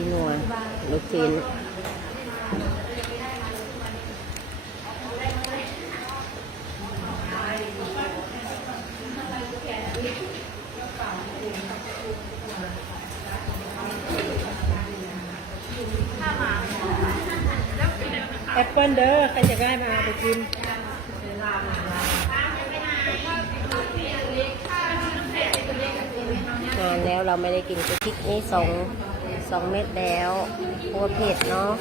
ีนัวลูกชิ้นแอปเปิลเด้อใครจะได้มาไปกินนานแล้วเราไม่ได้กินพริกนี่สอง สองเม็ดแล้วกลัวเผ็ดเนาะ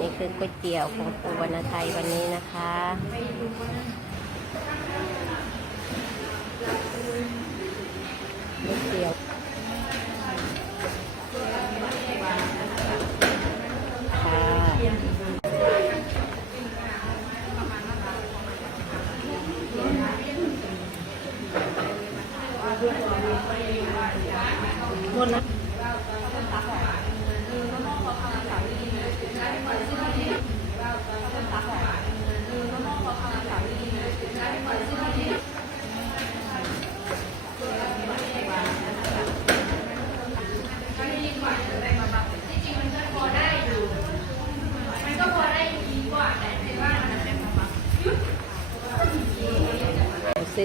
นี่คือก๋วยเตี๋ยวของครูวรรณไทยวันนี้นะคะก๋วยเตี๋ยว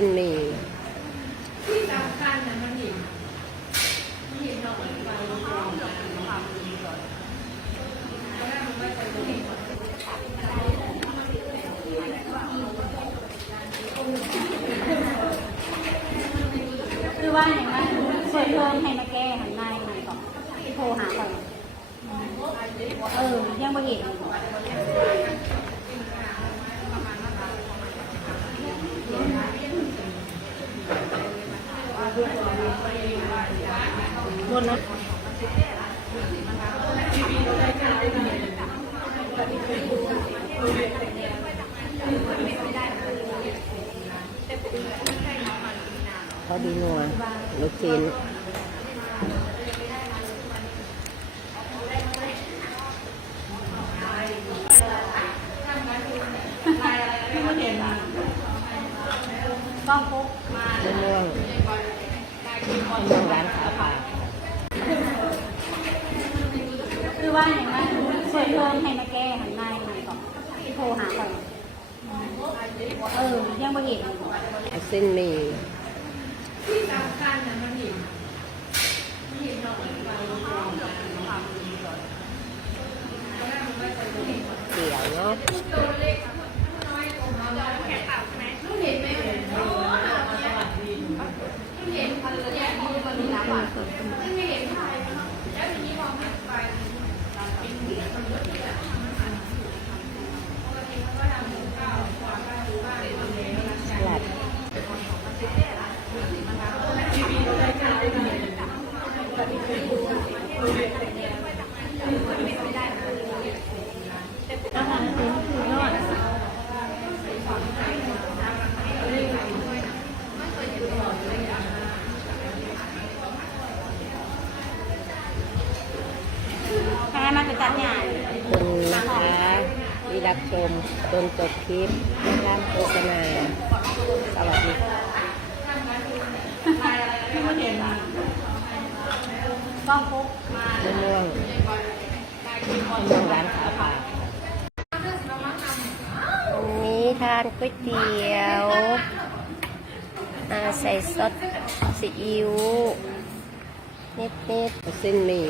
เส้นหมี่คือว่าอย่างนั้นเปิดเพิ่มให้มาแก้หันหน้าหน่อยก่อนโทรหาก่อนเออยังไม่เห็น หมดแล้วเขาดีนัวลูกชิ้นต้องพกมะม่วงมะม่วงร้านขาป่า ว่าอย่างนั้นเปิดเพิ่มให้มาแก้หันหน้าหน่อยก่อนโทรหาก่อนเออยังไม่เห็นเอาเส้นหมี่เกี่ยวเนาะ สลัด อาหารเป็นคือยอด ถ้างั้นมันจะจัดงานคุณนะคะที่รับชมจนจบคลิปร้านโฆษณาสวัสดีค่ะไม่ว่าเห็นต้องพกมะม่วงมะม่วงร้านขาป่าวันนี้ทานก๋วยเตี๋ยวอ่าใส่ซอสซีอิ๊วนิดๆเส้นหมี่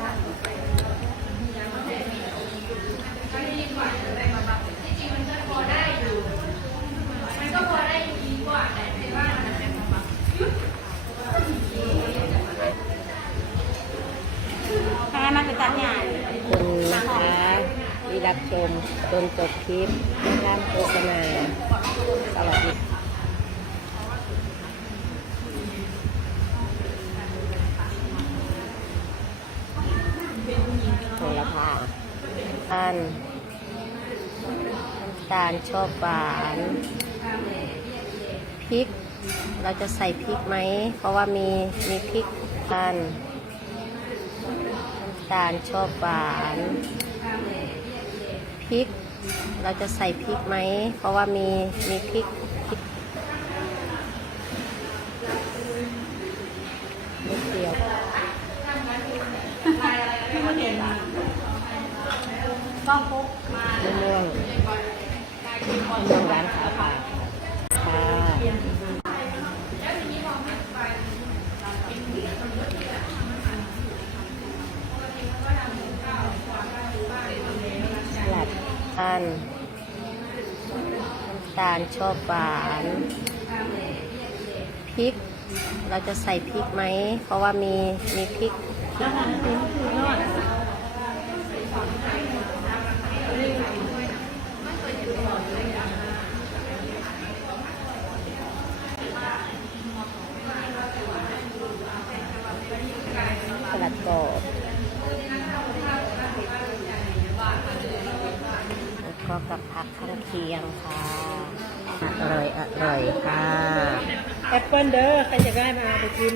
ะจัดงานคุณนะคะที่รับชมจนจบคลิปร้านโฆษณาสวัสดีค่ะโหระพาอันตาลชอบหวานพริก เราจะใส่พริกไหม เพราะว่ามีมีพริกตาน ตาลชอบหวานพริก เราจะใส่พริกไหม เพราะว่ามีมีพริกพริกนิดเดียวต้องคุก ลน้ำตาลชอบหวานพริก เราจะใส่พริกไหม เพราะว่ามีมีพริก อาหารเป็นคือยอด สลัดกรอบแล้ว ก็กับผักข้างเคียงค่ะ อร่อย อร่อยค่ะ แอปเปิลเด้อใครจะได้มาเอาไปกิน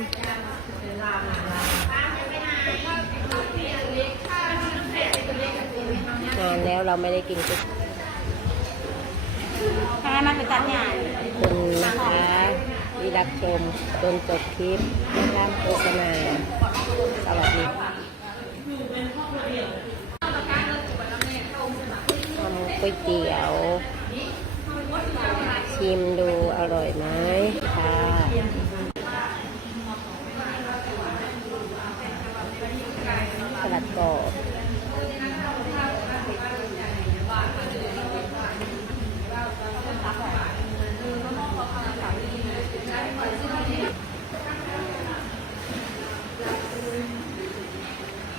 งานแล้วเราไม่ได้กินทุกให้มันไปตัดงานคนนะคะที่รับชมจนจบคลิปร่ามโฆษณาสวัสดีค่ะทำ ก๋วยเตี๋ยว ชิมดูอร่อยไหมค่ะสลัดกรอบ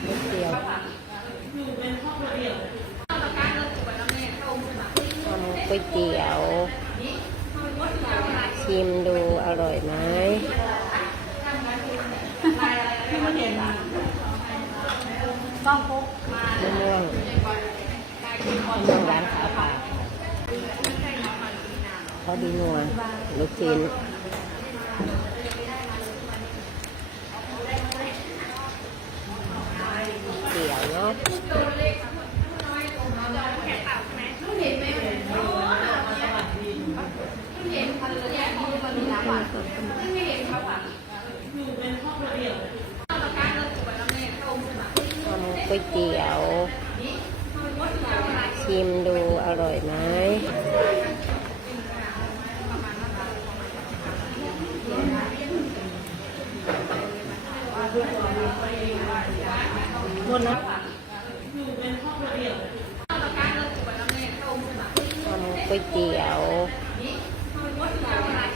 นิดเดียวทำ ก๋วยเตี๋ยว ชิมดูอร่อยไหมมะม่วงมะม่วงร้านขาป่าเขาดีนัวลูกชิ้นเตี๋ยวเนาะทำ ก๋วยเตี๋ยว ชิมดูอร่อยไหมหมดแล้วทำก๋วยเตี๋ยว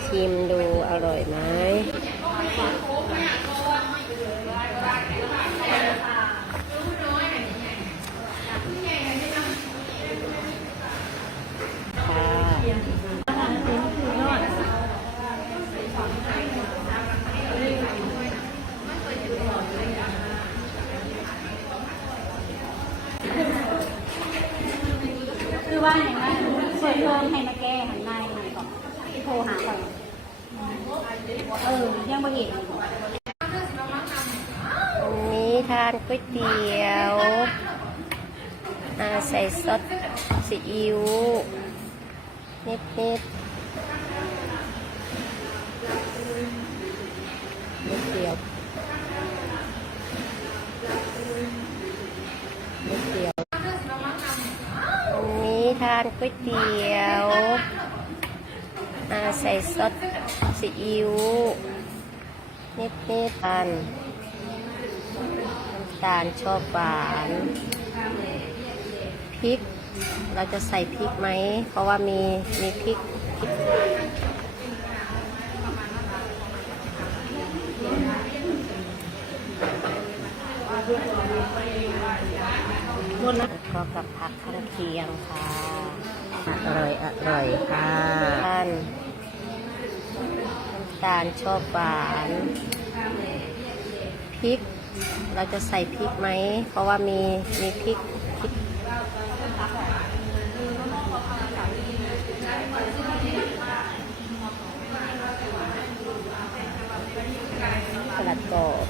ชิมดูอร่อยไหม ค่ะ อาหารเป็นคือยอดคือว่าอย่างนั้นเปิดเพิ่มให้มาแก้หันในหน่อยก่อนโทรหาก่อนเออ ยังไม่เห็น วันนี้ ทานก๋วยเตี๋ยวใส่ซอสซีอิ๊วนิดนิดนิดเดียวนิดเดียววันนี้ทานก๋วยเตี๋ยวใส่ซอสซีอิ๊วนิดนิดอัน ตาลชอบหวานพริก เราจะใส่พริกไหม เพราะว่ามีมีพริกพริกหมดแล้วแล้วก็กับผักข้างเคียงค่ะ อร่อยอร่อยค่ะตานตาลชอบหวานพริก เราจะใส่พริกไหม เพราะว่ามีมีพริกสลัดกรบ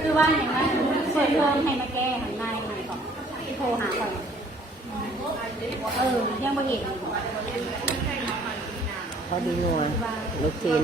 คือว่าอย่างนั้นเปิดเพิ่มให้มาแก้หันน้าให้ก่อนโทรหาก่อนเออยังไม่เห็น พอดีนัวลูกชิ้น